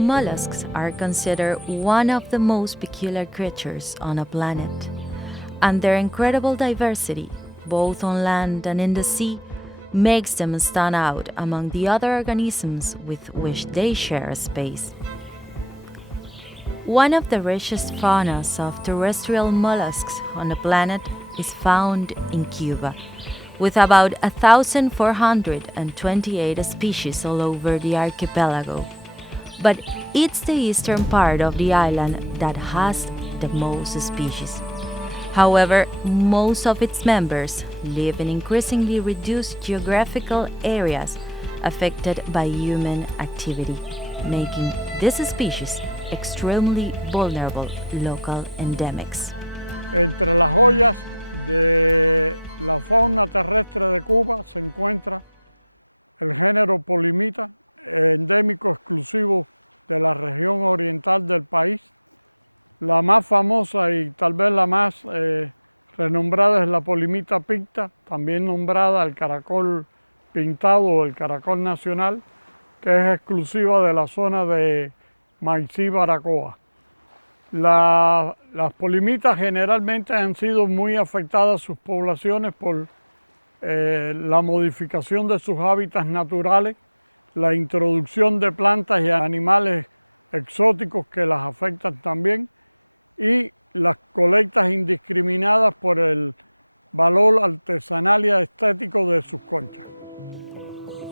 Mollusks are considered one of the most peculiar creatures on a planet, and their incredible diversity, both on land and in the sea, makes them stand out among the other organisms with which they share space. One of the richest faunas of terrestrial mollusks on the planet is found in Cuba, with about 1,428 species all over the archipelago. But it's the eastern part of the island that has the most species. However, most of its members live in increasingly reduced geographical areas affected by human activity, making these species extremely vulnerable local endemics.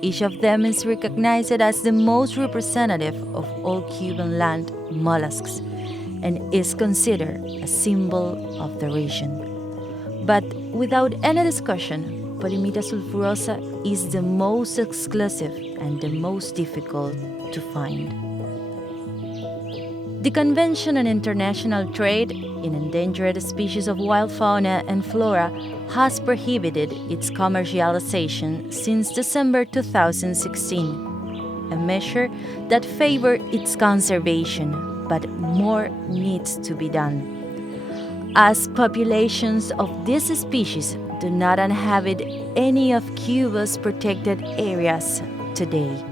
Each of them is recognized as the most representative of all Cuban land mollusks and is considered a symbol of the region. But without any discussion, Polymita sulphurosa is the most exclusive and the most difficult to find. The Convention on International Trade in Endangered Species of Wild Fauna and Flora has prohibited its commercialization since December 2016, a measure that favors its conservation, but more needs to be done, as populations of these species do not inhabit any of Cuba's protected areas today.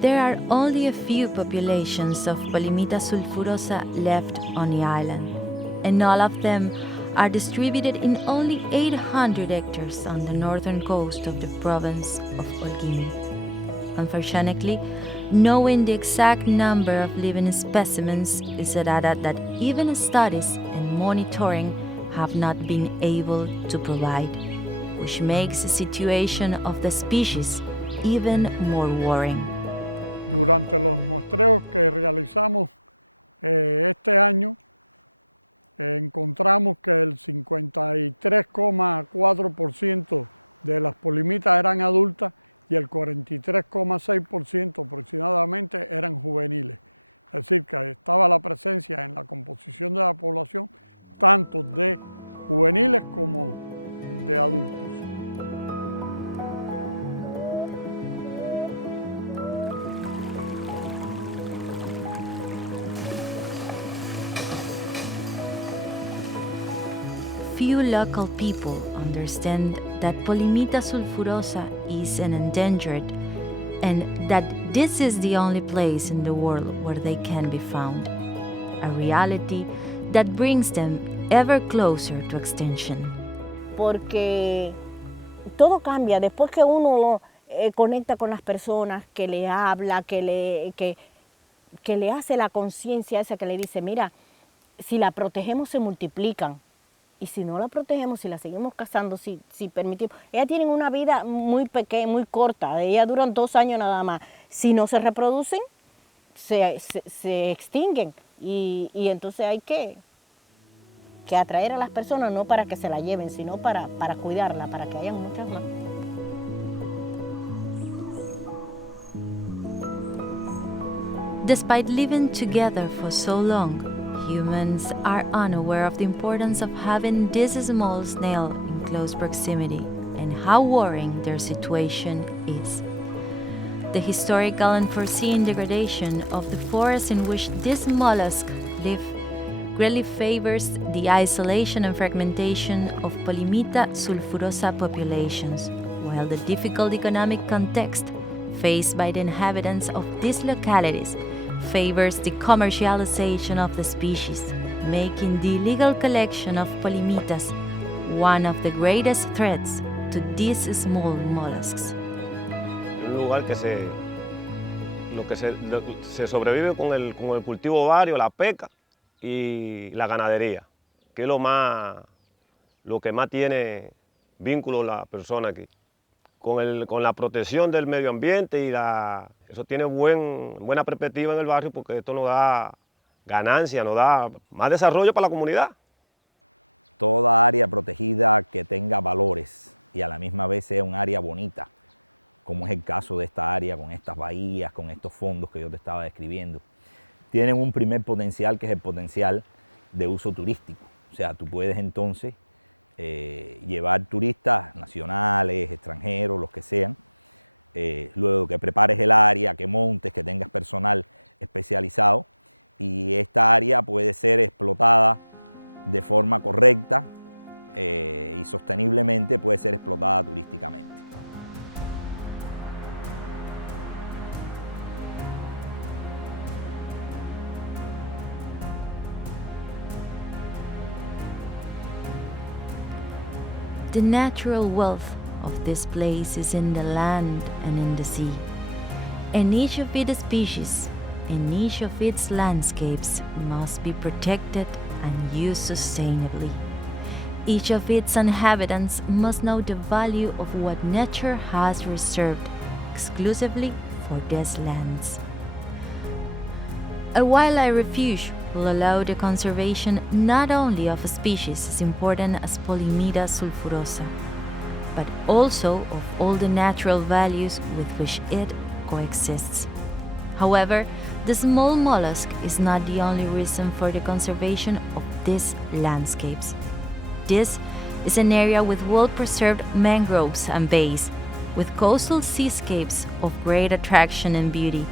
There are only a few populations of Polymita sulphurosa left on the island, and all of them are distributed in only 800 hectares on the northern coast of the province of Holguín. Unfortunately, knowing the exact number of living specimens is a data that even studies and monitoring have not been able to provide, which makes the situation of the species even more worrying. Few local people understand that Polymita sulphurosa is an endangered and that this is the only place in the world where they can be found, a reality that brings them ever closer to extinction. Porque todo cambia después que uno conecta con las personas, que le habla, que le hace la conciencia esa que le dice, mira, si la protegemos se multiplican. Y si no la protegemos, si la seguimos cazando, si permitimos, ellas tienen una vida muy pequeña, muy corta, ellas duran 2 años nada más. Si no se reproducen, se extinguen. Y entonces hay que atraer a las personas no para que se la lleven, sino para cuidarla, para que haya muchas más. Despite living together for so long, humans are unaware of the importance of having this small snail in close proximity and how worrying their situation is. The historical and foreseen degradation of the forests in which these mollusks live greatly favors the isolation and fragmentation of Polymita sulphurosa populations, while the difficult economic context faced by the inhabitants of these localities favors the commercialization of the species, making the illegal collection of Polymitas one of the greatest threats to these small mollusks. Un lugar que se sobrevive con el cultivo vario, la pesca y la ganadería, que es lo que más tiene vínculo la persona aquí. Con la protección del medio ambiente eso tiene buena perspectiva en el barrio porque esto nos da ganancia, nos da más desarrollo para la comunidad. The natural wealth of this place is in the land and in the sea, and each of its species and each of its landscapes must be protected and used sustainably. Each of its inhabitants must know the value of what nature has reserved exclusively for these lands. A wildlife refuge will allow the conservation not only of a species as important as Polymita sulphurosa, but also of all the natural values with which it coexists. However, the small mollusk is not the only reason for the conservation of these landscapes. This is an area with well-preserved mangroves and bays, with coastal seascapes of great attraction and beauty,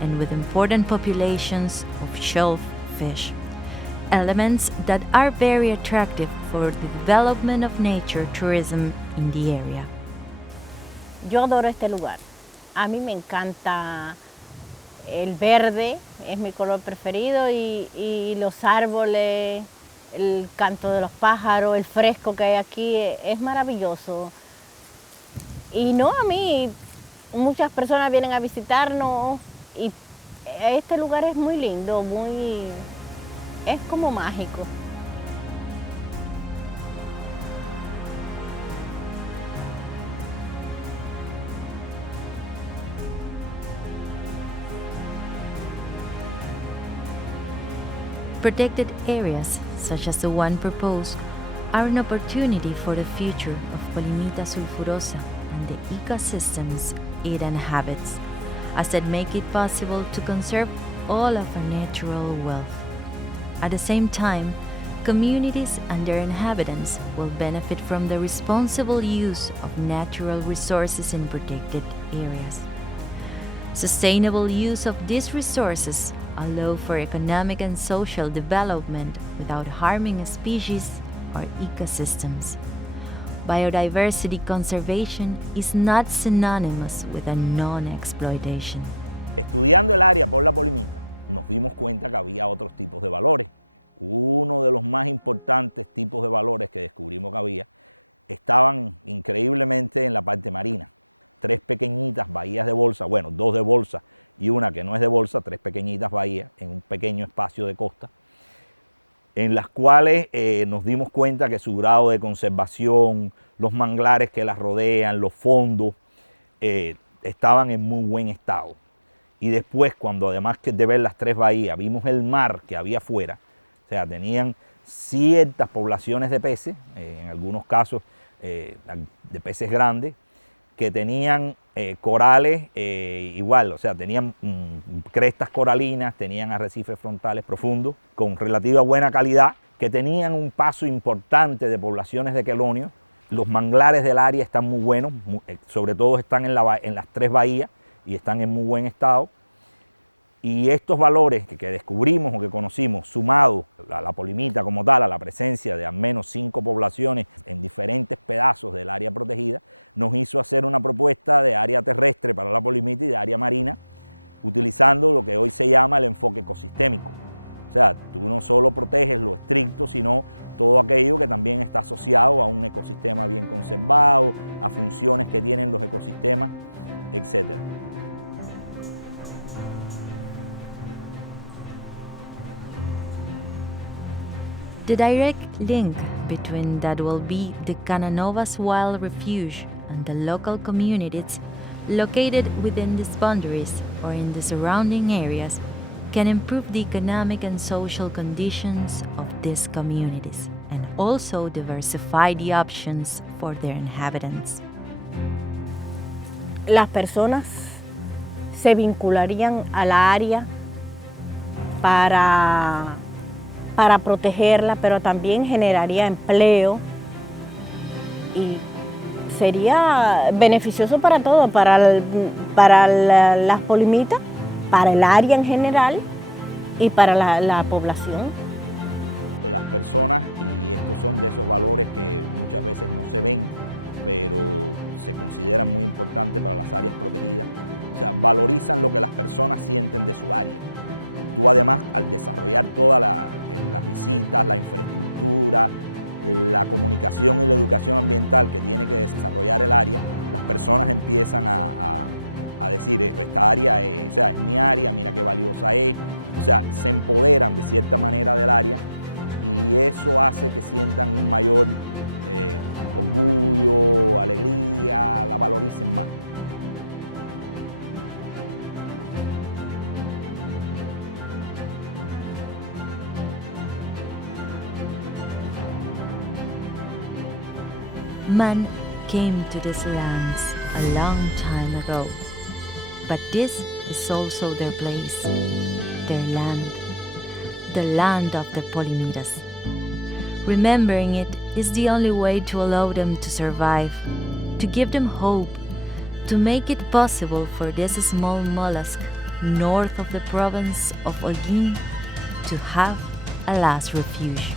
and with important populations of shellfish, elements that are very attractive for the development of nature tourism in the area. Yo adoro este lugar. A mí me encanta el verde, es mi color preferido, y los árboles, el canto de los pájaros, el fresco que hay aquí, es maravilloso. Y no, a mí, muchas personas vienen a visitarnos y este lugar es muy lindo, es como mágico. Protected areas, such as the one proposed, are an opportunity for the future of Polymita sulphurosa and the ecosystems it inhabits, as it make it possible to conserve all of our natural wealth. At the same time, communities and their inhabitants will benefit from the responsible use of natural resources in protected areas. Sustainable use of these resources allow for economic and social development without harming species or ecosystems. Biodiversity conservation is not synonymous with a non-exploitation. The direct link between that will be the Cananovas Wild Refuge and the local communities located within these boundaries or in the surrounding areas can improve the economic and social conditions of these communities and also diversify the options for their inhabitants. Las personas se vincularían a la área para protegerla, pero también generaría empleo y sería beneficioso para todo, para las Polymitas, para el área en general y para la población. Man came to these lands a long time ago, but this is also their place, their land, the land of the Polymitas. Remembering it is the only way to allow them to survive, to give them hope, to make it possible for this small mollusk north of the province of Holguín to have a last refuge.